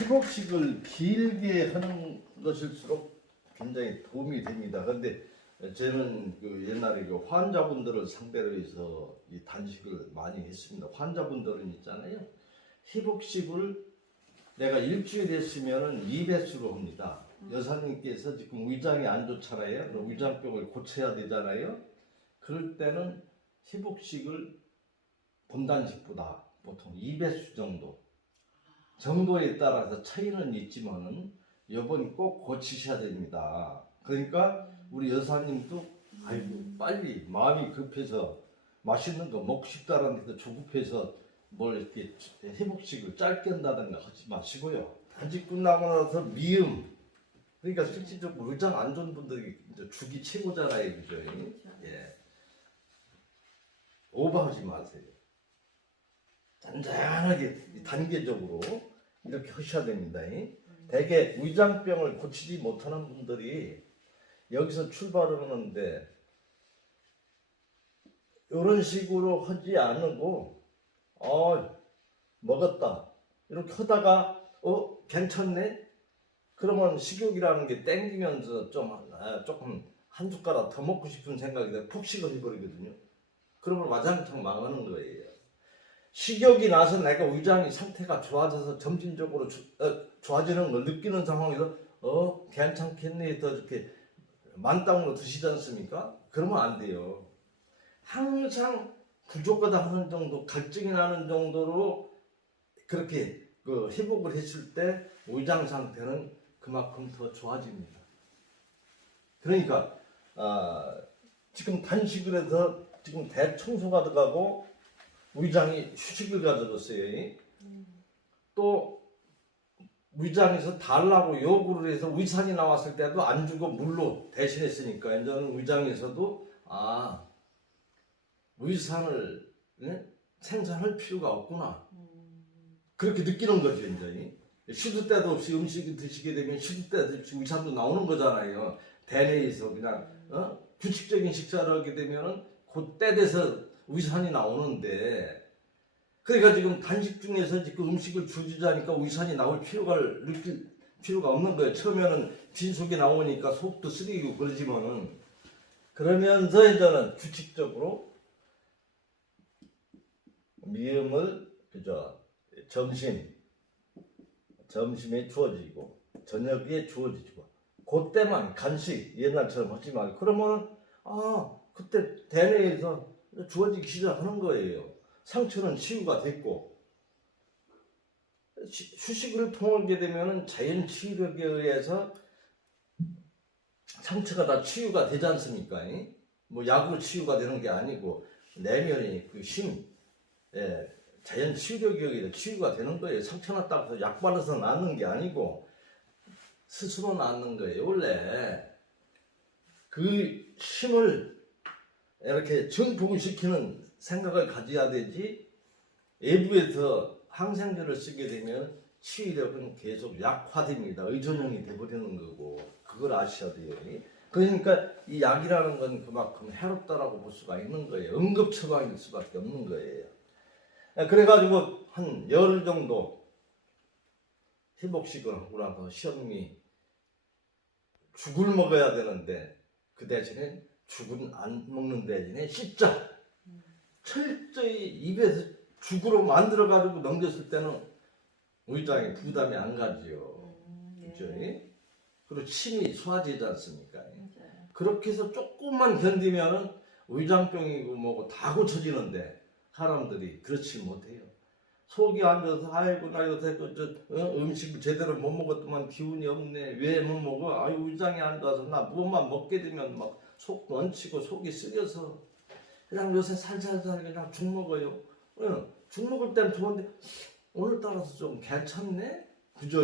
회복식을 길게 하는 것일수록 굉장히 도움이 됩니다. 그런데 저는 그 옛날에 그 환자분들을 상대로 해서 이 단식을 많이 했습니다. 환자분들은 있잖아요. 회복식을 내가 일주일 했으면은 2배수로 합니다. 여사님께서 지금 위장이 안 좋잖아요. 위장병을 고쳐야 되잖아요. 그럴 때는 회복식을 본단식보다 보통 2배수 정도 정도에 따라서 차이는 있지만은 이번 꼭 고치셔야 됩니다. 그러니까 우리 여사님도 아이고 빨리 마음이 급해서 맛있는 거 먹고 싶다라는데도 조급해서 뭘 이렇게 회복식을 짧게 한다든가 하지 마시고요. 단지 끝나고 나서 미음 그러니까 실질적으로 의장 안 좋은 분들이 이제 죽이 최고잖아요, 그죠? 예. 오버하지 마세요. 잔잔하게 단계적으로 이렇게 하셔야 됩니다. 대개 위장병을 고치지 못하는 분들이 여기서 출발을 하는데 이런 식으로 하지 않고 어 먹었다 이렇게 하다가 어 괜찮네 그러면 식욕이라는 게 땡기면서 좀 아, 조금 한 숟가락 더 먹고 싶은 생각이 돼 폭식을 해버리거든요. 그러면 와장창 망하는 거예요. 식욕이 나서 내가 위장이 상태가 좋아져서 점진적으로 주- 어, 좋아지는 걸 느끼는 상황에서 어 괜찮겠네 더 이렇게 만땅으로 드시지 않습니까? 그러면 안 돼요. 항상 부족하다 하는 정도, 갈증이 나는 정도로 그렇게 그 회복을 했을 때 위장 상태는 그만큼 더 좋아집니다. 그러니까 아, 지금 단식을 해서 지금 대청소가 들어가고 위장이 휴식을 가져줬어요. 또 위장에서 달라고 요구를 해서 위산이 나왔을 때도 안 주고 물로 대신했으니까 이제는 위장에서도 아 위산을 예? 생산할 필요가 없구나 그렇게 느끼는 거죠 이제 시도 때도 없이 음식을 드시게 되면 시도 때도 없이 위산도 나오는 거잖아요 대뇌에서 그냥 어? 규칙적인 식사를 하게 되면은 그때 돼서 위산이 나오는데 그러니까 지금 단식 중에서 지금 음식을 줄이자니까 위산이 나올 필요가 느낄 필요가 없는 거예요. 처음에는 빈속이 나오니까 속도 쓰리고 그러지만은 그러면서 이제는 규칙적으로 미음을 그죠 점심 점심에 주어지고 저녁에 주어지고 그때만 간식 옛날처럼 하지 말고 그러면은 아 그때 대뇌에서 주어지기 시작하는 거예요. 상처는 치유가 됐고 시- 휴식을 통하게 되면은 자연 치유력에 의해서 상처가 다 치유가 되지 않습니까? 이? 뭐 약으로 치유가 되는 게 아니고 내면의 그 힘, 예, 자연 치유력에 의해 치유가 되는 거예요. 상처 났다고 해서 약 발라서 낫는 게 아니고 스스로 낫는 거예요. 원래 그 힘을 이렇게 증폭을 시키는 생각을 가져야 되지 외부에서 항생제를 쓰게 되면 치유력은 계속 약화됩니다. 의존형이 돼버리는 거고 그걸 아셔야 돼요. 그러니까 이 약이라는 건 그만큼 해롭다라고 볼 수가 있는 거예요. 응급 처방일 수밖에 없는 거예요. 그래가지고 한 열흘 정도 회복식을 하고 나서 시험이 죽을 먹어야 되는데 그 대신에 죽은 안 먹는 대신에 씻자 철저히 입에서 죽으로 만들어 가지고 넘겼을 때는 위장에 부담이 안 가지요. 그죠? 그리고 침이 소화되지 않습니까? 그렇게 해서 조금만 견디면은 위장병이고 뭐고 다 고쳐지는데 사람들이 그렇지 못해요. 속이 안 좋아서 아이고 나 요새 그, 저, 어? 음식을 제대로 못 먹었더만 기운이 없네 왜 못 먹어 아유 위장이 안 좋아서 나 무엇만 먹게 되면 막 속도 얹히고 속이 쓰려서 그냥 요새 살살살 그냥 죽 먹어요. 응, 죽 먹을 때는 좋은데 오늘따라서 좀 괜찮네? 그죠?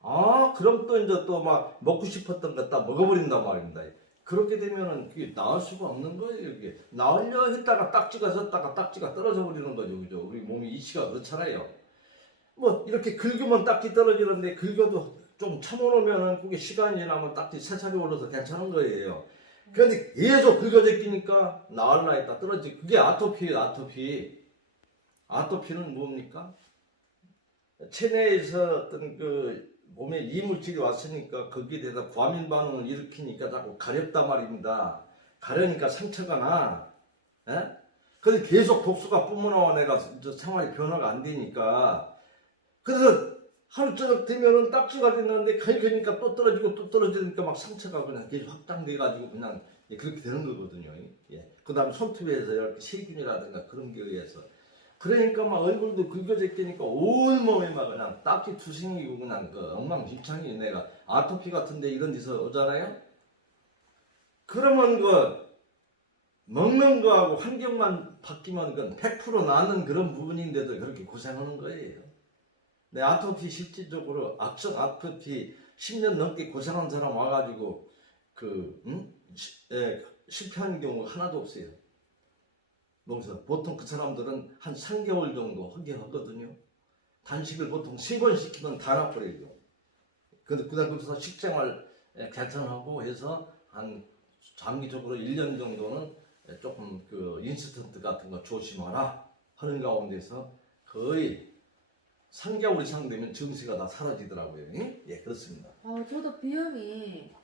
아 그럼 또 이제 또 막 먹고 싶었던 거 다 먹어버린단 말입니다. 그렇게 되면은 그게 나을 수가 없는 거예요 이게. 나으려 했다가 딱지가 섰다가 딱지가 떨어져 버리는 거죠 그죠? 우리 몸이 이치가 그렇잖아요. 뭐 이렇게 긁으면 딱지 떨어지는데 긁어도 좀 참아놓으면은 그게 시간이 지나면 딱지 새살이 올라서 괜찮은 거예요 그런데 계속 긁어져 끼니까 나을라 했다 떨어지 그게 아토피예요 아토피 아토피는 뭡니까 체내에서 어떤 그 몸에 이물질이 왔으니까 거기에 대해서 과민 반응을 일으키니까 자꾸 가렵단 말입니다. 가려니까 상처가 나. 예? 근데 계속 독소가 뿜어나와 내가 저 생활이 변화가 안 되니까 그래서 하루 저녁 되면은 딱지가 됐는데 가니까 또 떨어지고 또 떨어지니까 막 상처가 그냥 계속 확장돼 가지고 그냥 예, 그렇게 되는 거거든요. 예. 그 다음 손톱에서 이렇게 세균이라든가 그런 게 의해서 그러니까 막 얼굴도 긁어제끼니까 온 몸에 막 그냥 딱지 투생이고 그냥 그 엉망진창이 내가 아토피 같은데 이런 데서 오잖아요. 그러면 그 먹는 거하고 환경만 바뀌면 그건 100% 나는 그런 부분인데도 그렇게 고생하는 거예요. 내 아토피 실질적으로 악성 아토피 10년 넘게 고생한 사람 와가지고 그 음? 시- 예, 실패한 경우 하나도 없어요. 그래서 보통 그 사람들은 한 3개월 정도 하게 하거든요. 단식을 보통 3번 시키면 다 나버려요. 근데 그다음부터 식생활 예, 개선하고 해서 한 장기적으로 1년 정도는 예, 조금 그 인스턴트 같은 거 조심하라 하는 가운데서 거의 3개월 이상 되면 증세가 다 사라지더라고요. 예, 예, 그렇습니다. 어, 저도 비염이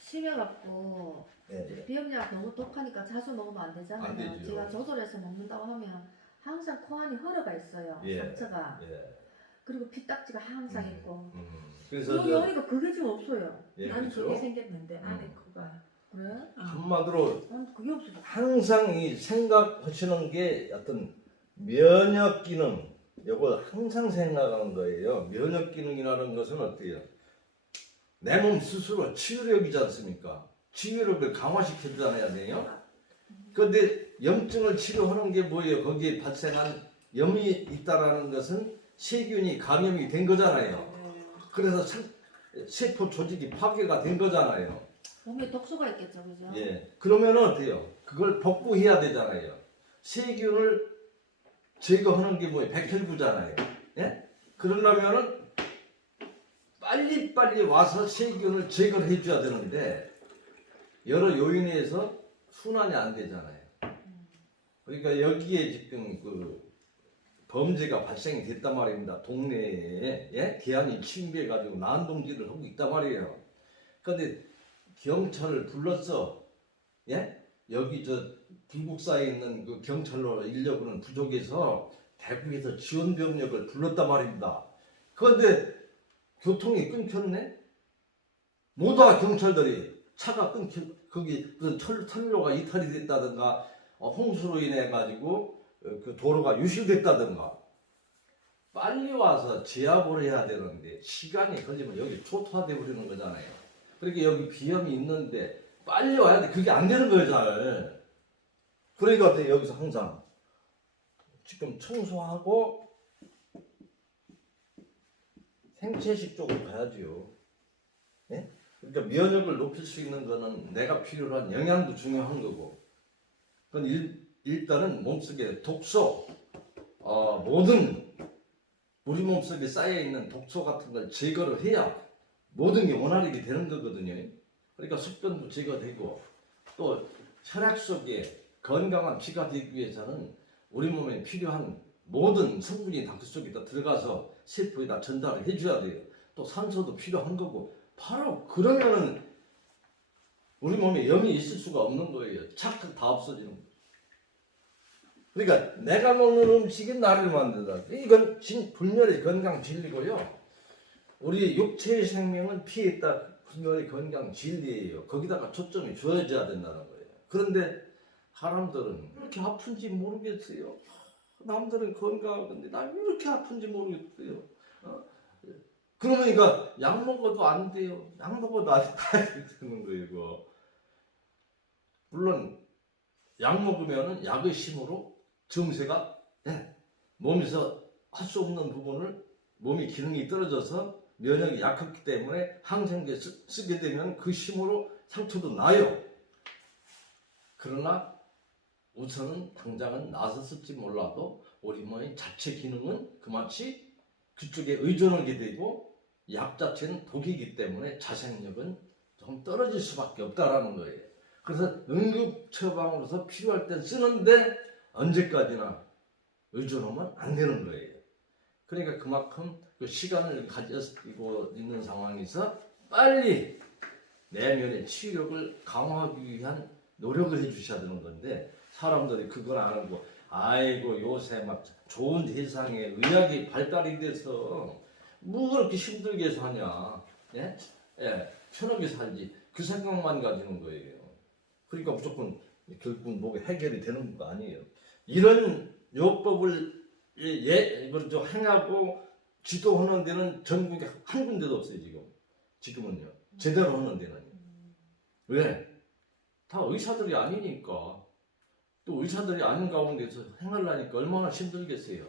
심해갖고 예, 예. 비염약 너무 독하니까 자주 먹으면 안 되잖아요. 안 되죠. 제가 조절해서 먹는다고 하면 항상 코 안에 헐어가 있어요. 예. 상처가. 예. 그리고 피딱지가 항상 음. 있고. 음. 그래서 여기 저, 오니까 그게 지금 없어요. 예, 나는 그렇죠. 그게 생겼는데 안에 음. 코가 그래? 한마디로 난 그게. 항상 이 생각하시는 게 어떤 면역 기능, 요거 항상 생각하는 거예요. 면역 기능이라는 것은 어때요? 내 몸 스스로 치유력이지 않습니까? 치유력을 강화시켜 주잖아요, 돼요. 그런데 염증을 치료하는 게 뭐예요? 거기에 발생한 염이 있다라는 것은 세균이 감염이 된 거잖아요. 그래서 상- 세포 조직이 파괴가 된 거잖아요. 몸에 독소가 있겠죠, 그죠? 예. 그러면 어때요? 그걸 복구해야 되잖아요. 세균을 제거하는 게 뭐예요? 백혈구잖아요. 예? 그러려면은 빨리빨리 와서 세균을 제거를 해줘야 되는데 여러 요인에 의해서 순환이 안 되잖아요. 그러니까 여기에 지금 그 범죄가 발생이 됐단 말입니다. 동네에 예? 개안이 침입해가지고 난동질을 하고 있단 말이에요. 그런데 경찰을 불렀어. 예? 여기 저 불국사에 있는 그 경찰로 인력은 부족해서 대구에서 지원 병력을 불렀단 말입니다. 그런데 교통이 끊겼네. 모다 경찰들이 차가 끊겨 거기 철 철로가 이탈이 됐다든가 어, 홍수로 인해 가지고 어, 그 도로가 유실됐다든가 빨리 와서 제압을 해야 되는데 시간이 걸리면 여기 초토화돼 버리는 거잖아요. 그러니까 여기 비염이 있는데 빨리 와야 돼. 그게 안 되는 거예요, 잘. 그러니까 어때요? 여기서 항상 지금 청소하고 생채식 쪽으로 가야지요. 예? 그러니까 면역을 높일 수 있는 거는 내가 필요로 한 영양도 중요한 거고. 그건 일, 일단은 몸속에 독소, 어, 모든 우리 몸속에 쌓여 있는 독소 같은 걸 제거를 해야 모든 게 원활하게 되는 거거든요. 그러니까 숙변도 제거되고 또 혈액 속에 건강한 피가 되기 위해서는 우리 몸에 필요한 모든 성분이 다그 속에 다 들어가서 세포에 다 전달을 해줘야 돼요. 또 산소도 필요한 거고 바로 그러면은 우리 몸에 염이 있을 수가 없는 거예요. 착각 다 없어지는 거예요. 그러니까 내가 먹는 음식이 나를 만든다. 이건 진, 불멸의 건강 진리고요. 우리 육체의 생명은 피에 있다 분명히 건강 진리예요. 거기다가 초점이 주어져야 된다는 거예요. 그런데 사람들은 왜 이렇게 아픈지 모르겠어요. 남들은 건강한데 나왜 이렇게 아픈지 모르겠어요. 어? 그러니까 약 먹어도 안 돼요. 약 먹어도 안 되는 거예요. 이거. 물론 약 먹으면은 약의 힘으로 증세가 예, 몸에서 할 수 없는 부분을 몸이 기능이 떨어져서 면역이 약했기 때문에 항생제 쓰, 쓰게 되면 그 힘으로 상처도 나요. 그러나 우선은 당장은 나섰을지 몰라도 우리 몸의 자체 기능은 그마치 그쪽에 의존하게 되고 약 자체는 독이기 때문에 자생력은 좀 떨어질 수밖에 없다라는 거예요. 그래서 응급 처방으로서 필요할 땐 쓰는데 언제까지나 의존하면 안 되는 거예요. 그러니까 그만큼 그 시간을 가지고 있는 상황에서 빨리 내면의 치유력을 강화하기 위한 노력을 해주셔야 되는 건데 사람들이 그걸 안 하고 아이고 요새 막 좋은 세상에 의학이 발달이 돼서 뭐 그렇게 힘들게 사냐? 예? 예, 편하게 살지. 그 생각만 가지는 거예요. 그러니까 무조건 결국은 뭐가 해결이 되는 거 아니에요. 이런 요법을 예, 그렇죠 행하고 지도하는 데는 전국에 한 군데도 없어요 지금 지금은요 제대로 하는 데는 왜? 다 의사들이 아니니까 또 의사들이 아닌 가운데서 행하려니까 얼마나 힘들겠어요.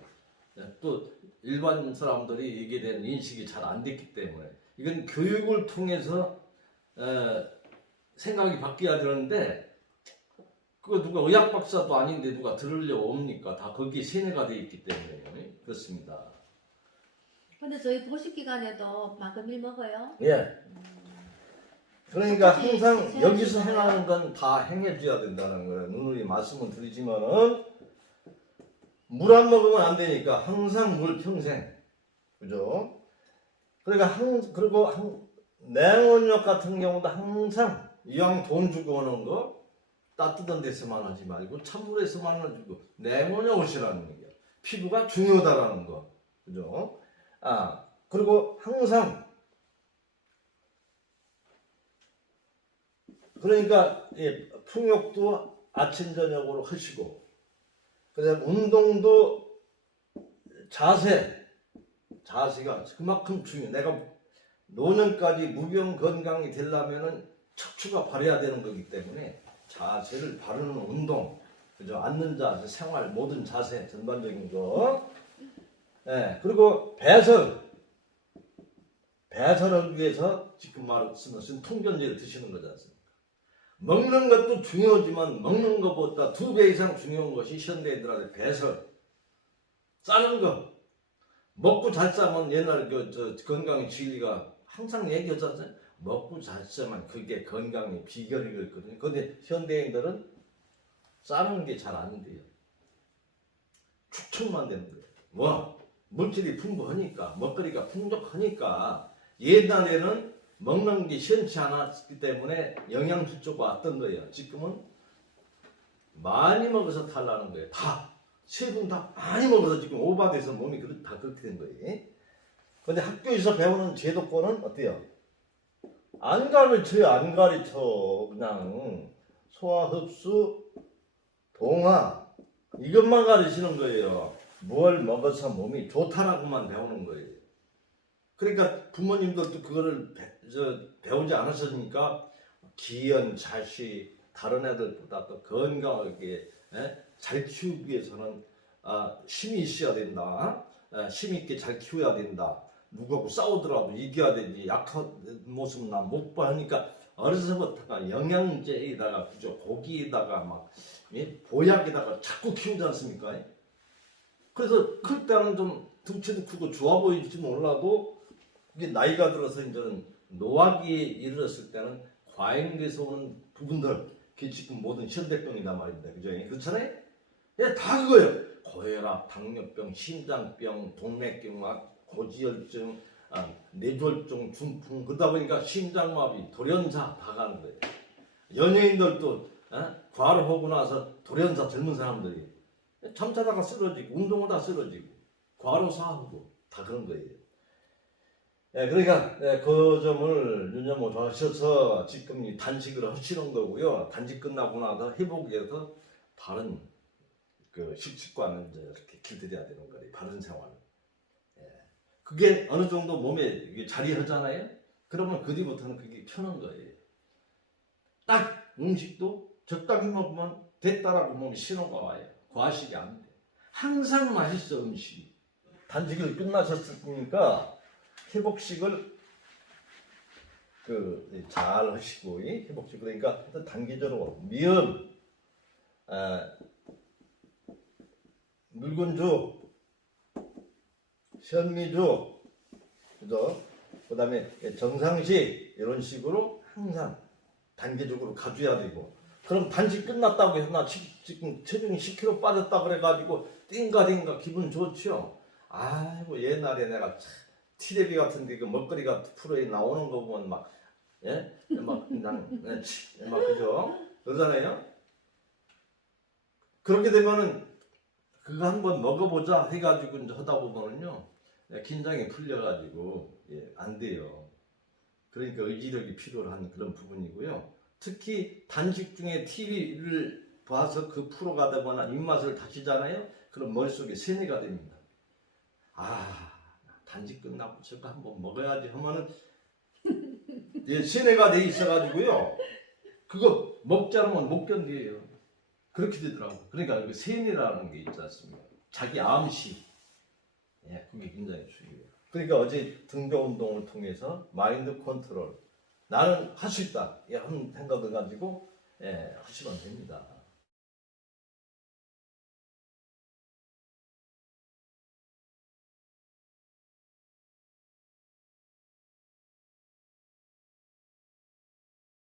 네, 또 일반 사람들이 이게 대한 인식이 잘 안 됐기 때문에 이건 교육을 통해서 에, 생각이 바뀌어야 되는데 그거 누가 의학 박사도 아닌데 누가 들으려 옵니까? 다 거기에 세뇌가 돼 있기 때문에 그렇습니다. 근데 저희 도식 기간에도 막걸리 먹어요. 예. 그러니까 어차피 항상 여기서. 행하는 건 다 행해줘야 된다는 거예요. 누누이 말씀은 드리지만은 물 안 먹으면 안 되니까 항상 물 평생. 그죠? 그러니까 항, 그리고 항, 냉온욕 같은 경우도 항상 이왕 돈 주고 오는 거 따뜻한 데서만 하지 말고 찬물에서만 해주고 냉온욕이라는 얘기야. 피부가 중요하다라는 거. 그죠? 아, 그리고 항상 그러니까 예, 풍욕도 아침 저녁으로 하시고 그다음 운동도 자세 자세가 그만큼 중요. 내가 노년까지 무병 건강이 되려면은 척추가 바래야 되는 거기 때문에 자세를 바르는 운동, 그죠? 앉는 자세, 생활 모든 자세 전반적인 거. 예, 그리고 배설. 배설을 위해서 지금 말씀하신 통전제를 드시는 거지 않습니까? 먹는 것도 중요하지만 먹는 것보다 두 배 이상 중요한 것이 현대인들한테 배설. 싸는 거. 먹고 잘 싸면 옛날 그 저 건강의 진리가 항상 얘기하잖아요 먹고 잘 싸면 그게 건강의 비결이거든요. 근데 현대인들은 싸는 게 잘 안 돼요. 축척만 되는 거예요. 뭐 물질이 풍부하니까 먹거리가 풍족하니까 옛날에는 먹는 게 시원치 않았기 때문에 영양실조가 왔던 거예요. 지금은 많이 먹어서 탈라는 거예요. 다. 세분 다 많이 먹어서 지금 오바돼서 몸이 다 그렇게 된 거예요. 근데 학교에서 배우는 제도권은 어때요? 안 가르쳐요. 안 가르쳐. 그냥 소화, 흡수, 동화 이것만 가르치는 거예요. 뭘 먹어서 몸이 좋다라고만 배우는 거예요. 그러니까 부모님들도 그거를 배우지 않으셨으니까 기연 자식 다른 애들보다 더 건강하게 예? 잘 키우기 위해서는 아, 힘이 있어야 된다. 아, 힘 있게 잘 키워야 된다. 누구하고 싸우더라도 이겨야 되지. 약한 모습은 난못 봐. 하니까 어려서부터가 영양제에다가 그죠 고기에다가 막 예? 보약에다가 자꾸 키우지 않습니까? 그래서 클 때는 좀 덩치도 크고 좋아 보일지 몰라도 이게 나이가 들어서 이제는 노화기에 이르렀을 때는 과잉돼서 오는 부분들 그게 지금 모든 현대병이란 말입니다. 그죠? 그렇잖아요? 예, 다 그거예요. 고혈압, 당뇨병, 심장병, 동맥경화, 고지혈증, 아, 뇌졸중, 중풍 그러다 보니까 심장마비, 돌연사 다 가는 거예요. 연예인들도 어? 과로하고 나서 돌연사 젊은 사람들이 잠자다가 쓰러지고 운동하다 쓰러지고 과로사하고 다 그런 거예요. 예, 그러니까 예, 그 점을 유념하셔서 지금 이 단식을 하시는 거고요. 단식 끝나고 나서 회복이 돼서 바른 그 식습관을 이제 이렇게 길들여야 되는 거예요. 바른 생활. 예. 그게 어느 정도 몸에 자리하잖아요. 그러면 그 뒤부터는 그게 편한 거예요. 딱 음식도 적당히 먹으면 됐다라고 몸이 신호가 와요. 과식이 안 돼. 항상 맛있어 음식이. 단식을 끝나셨으니까 회복식을 그 잘 하시고 이 회복식 그러니까 하여튼 단기적으로 미음, 아, 묽은죽, 현미죽, 그죠? 그 다음에 정상식 이런 식으로 항상 단계적으로 가져야 되고 그럼 단식 끝났다고 해서 나 지- 지금 체중이 10kg 빠졌다 그래가지고 띵가띵가 기분 좋죠. 아이고 옛날에 내가 참 티레비 같은데 그 먹거리 같은 프로에 나오는 거 보면 막 예? 막 그냥 예, 치, 막 그죠? 그러잖아요. 그렇게 되면은 그거 한번 먹어보자 해가지고 이제 하다 보면은요 예, 긴장이 풀려가지고 예, 안 돼요. 그러니까 의지력이 필요한 그런 부분이고요. 특히 단식 중에 TV를 봐서 그 프로가 되거나 입맛을 다시잖아요. 그럼 머릿속에 세뇌가 됩니다. 아, 단식 끝나고 저거 한번 먹어야지 하면은 예, 세뇌가 돼 있어가지고요. 그거 먹지 않으면 못 견뎌요. 그렇게 되더라고. 그러니까 그 세뇌라는 게 있지 않습니까? 자기 암시. 예, 그게 굉장히 중요해요. 그러니까 어제 등교 운동을 통해서 마인드 컨트롤. 나는 할 수 있다. 예, 하는 생각을 가지고 예, 하시면 됩니다.